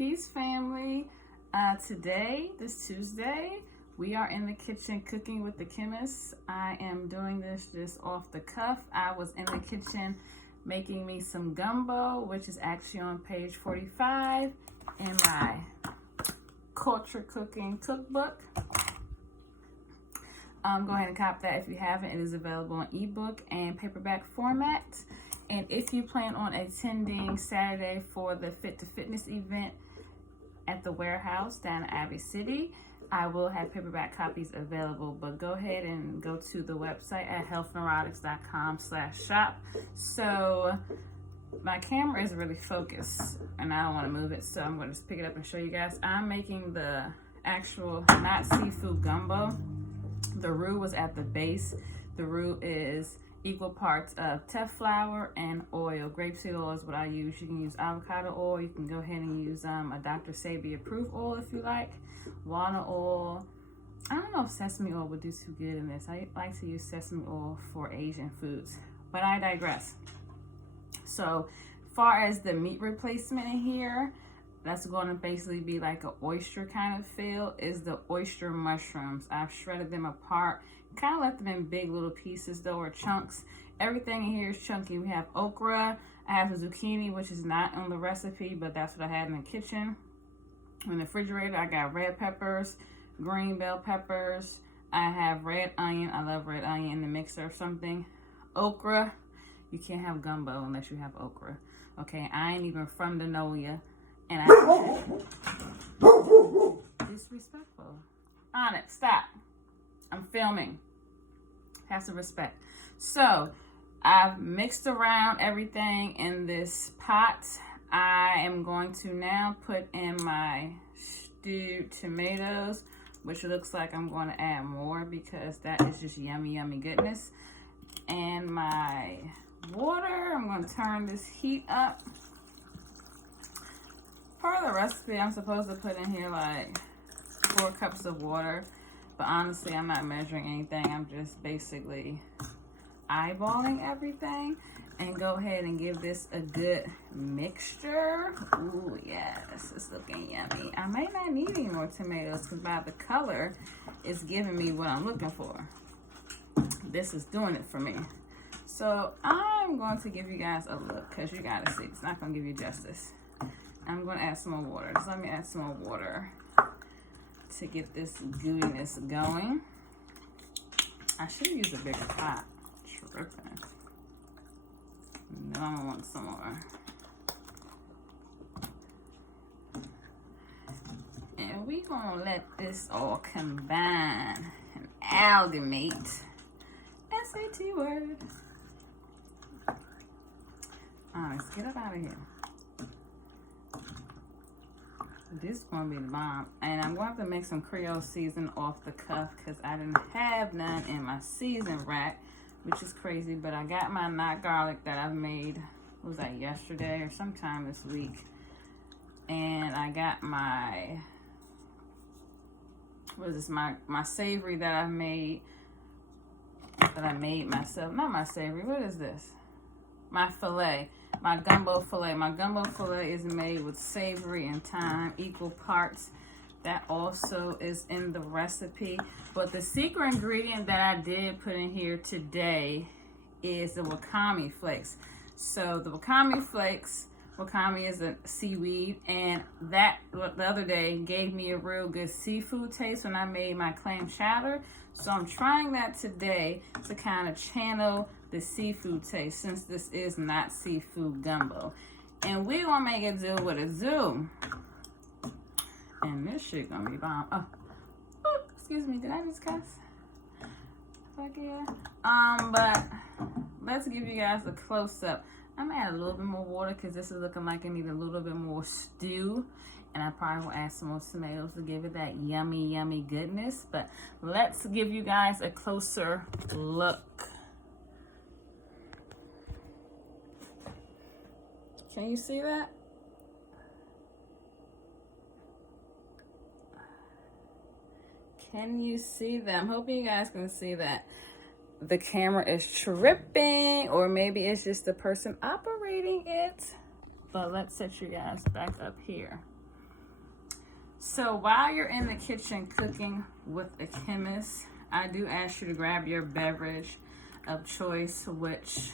Peace, family. Today, this Tuesday, we are in the kitchen cooking with the Chemist. I am doing this just off the cuff. I was in the kitchen making me some gumbo, which is actually on page 45 in my culture cooking cookbook. Go ahead and cop that if you haven't. It is available in ebook and paperback format. And if you plan on attending Saturday for the Fit to Fitness event at the warehouse down in Abbey City, I will have paperback copies available. But go ahead and go to the website at healthneurotics.com/shop. So my camera is really focused and I don't want to move it, so I'm going to just pick it up and show you guys. I'm making the actual not seafood gumbo. The roux was at the base. The roux is equal parts of teff flour and oil. Grapeseed oil is what I use. You can use avocado oil. You can go ahead and use a Dr. Sebi approved oil if you like. Walnut oil. I don't know if sesame oil would do too good in this. I like to use sesame oil for Asian foods, but I digress. So far as the meat replacement in here, that's going to basically be like an oyster kind of feel, is the oyster mushrooms. I've shredded them apart, kind of left them in big little pieces though, or chunks. Everything in here is chunky. We have okra, I have zucchini, which is not on the recipe, but that's what I had in the kitchen. In the refrigerator, I got red peppers, green bell peppers, I have red onion. I love red onion in the mixer or something. Okra, you can't have gumbo unless you have okra. Okay, I ain't even from the Noya. And I disrespectful. On it, stop. I'm filming. Have some respect. So I've mixed around everything in this pot. I am going to now put in my stewed tomatoes, which looks like I'm going to add more because that is just yummy, yummy goodness. And my water, I'm going to turn this heat up. Part of the recipe, I'm supposed to put in here like 4 cups of water, but honestly, I'm not measuring anything. I'm just basically eyeballing everything. And go ahead and give this a good mixture. Ooh, yes, it's looking yummy. I may not need any more tomatoes because by the color, it's giving me what I'm looking for. This is doing it for me. So I'm going to give you guys a look because you gotta see. It's not gonna give you justice. I'm going to add some more water. Just let me add some more water to get this gooiness going. I should have used a bigger pot. Tripping. No, I want some more. And we're going to let this all combine and amalgamate. SAT word. Alright, let's get up out of here. This is going to be the bomb. And I'm going to have to make some Creole season off the cuff because I didn't have none in my season rack, which is crazy. But I got my not garlic that I've made, what was that, yesterday or sometime this week. And I got my, what is this, my savory that I made myself. Not my savory, what is this? My filet. My gumbo filet. My gumbo filet is made with savory and thyme, equal parts. That also is in the recipe. But the secret ingredient that I did put in here today is the wakame flakes. So the wakame flakes, wakame is a seaweed, and that the other day gave me a real good seafood taste when I made my clam chowder. So I'm trying that today to kind of channel the seafood taste, since this is not seafood gumbo. And we're gonna make it do what it do. And this shit gonna be bomb. Oh, excuse me, did I just cuss? Fuck yeah. But let's give you guys a close-up. I'm gonna add a little bit more water because this is looking like it needs a little bit more stew. And I probably will add some more tomatoes to give it that yummy, yummy goodness. But let's give you guys a closer look. Can you see that? Can you see that? I'm hoping you guys can see that. The camera is tripping, or maybe it's just the person operating it. But let's set you guys back up here. So while you're in the kitchen cooking with a chemist, I do ask you to grab your beverage of choice, which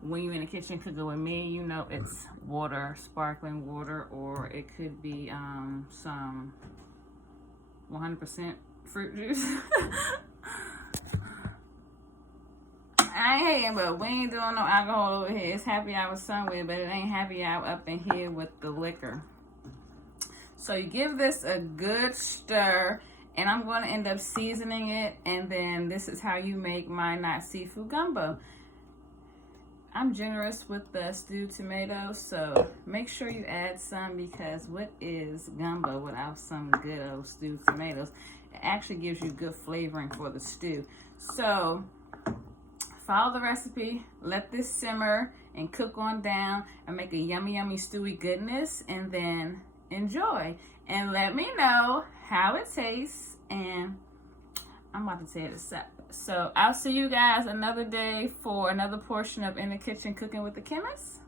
when you're in the kitchen cooking with me, you know it's water, sparkling water, or it could be some 100% fruit juice. I ain't hating, but we ain't doing no alcohol over here. It's happy hour somewhere, but it ain't happy hour up in here with the liquor. So you give this a good stir, and I'm going to end up seasoning it, and then this is how you make my not seafood gumbo. I'm generous with the stewed tomatoes, so make sure you add some, because what is gumbo without some good old stewed tomatoes? It actually gives you good flavoring for the stew. So follow the recipe, let this simmer and cook on down and make a yummy, yummy stewy goodness, and then enjoy. And let me know how it tastes, and I'm about to tear this up. So I'll see you guys another day for another portion of In the Kitchen Cooking with the Chemist.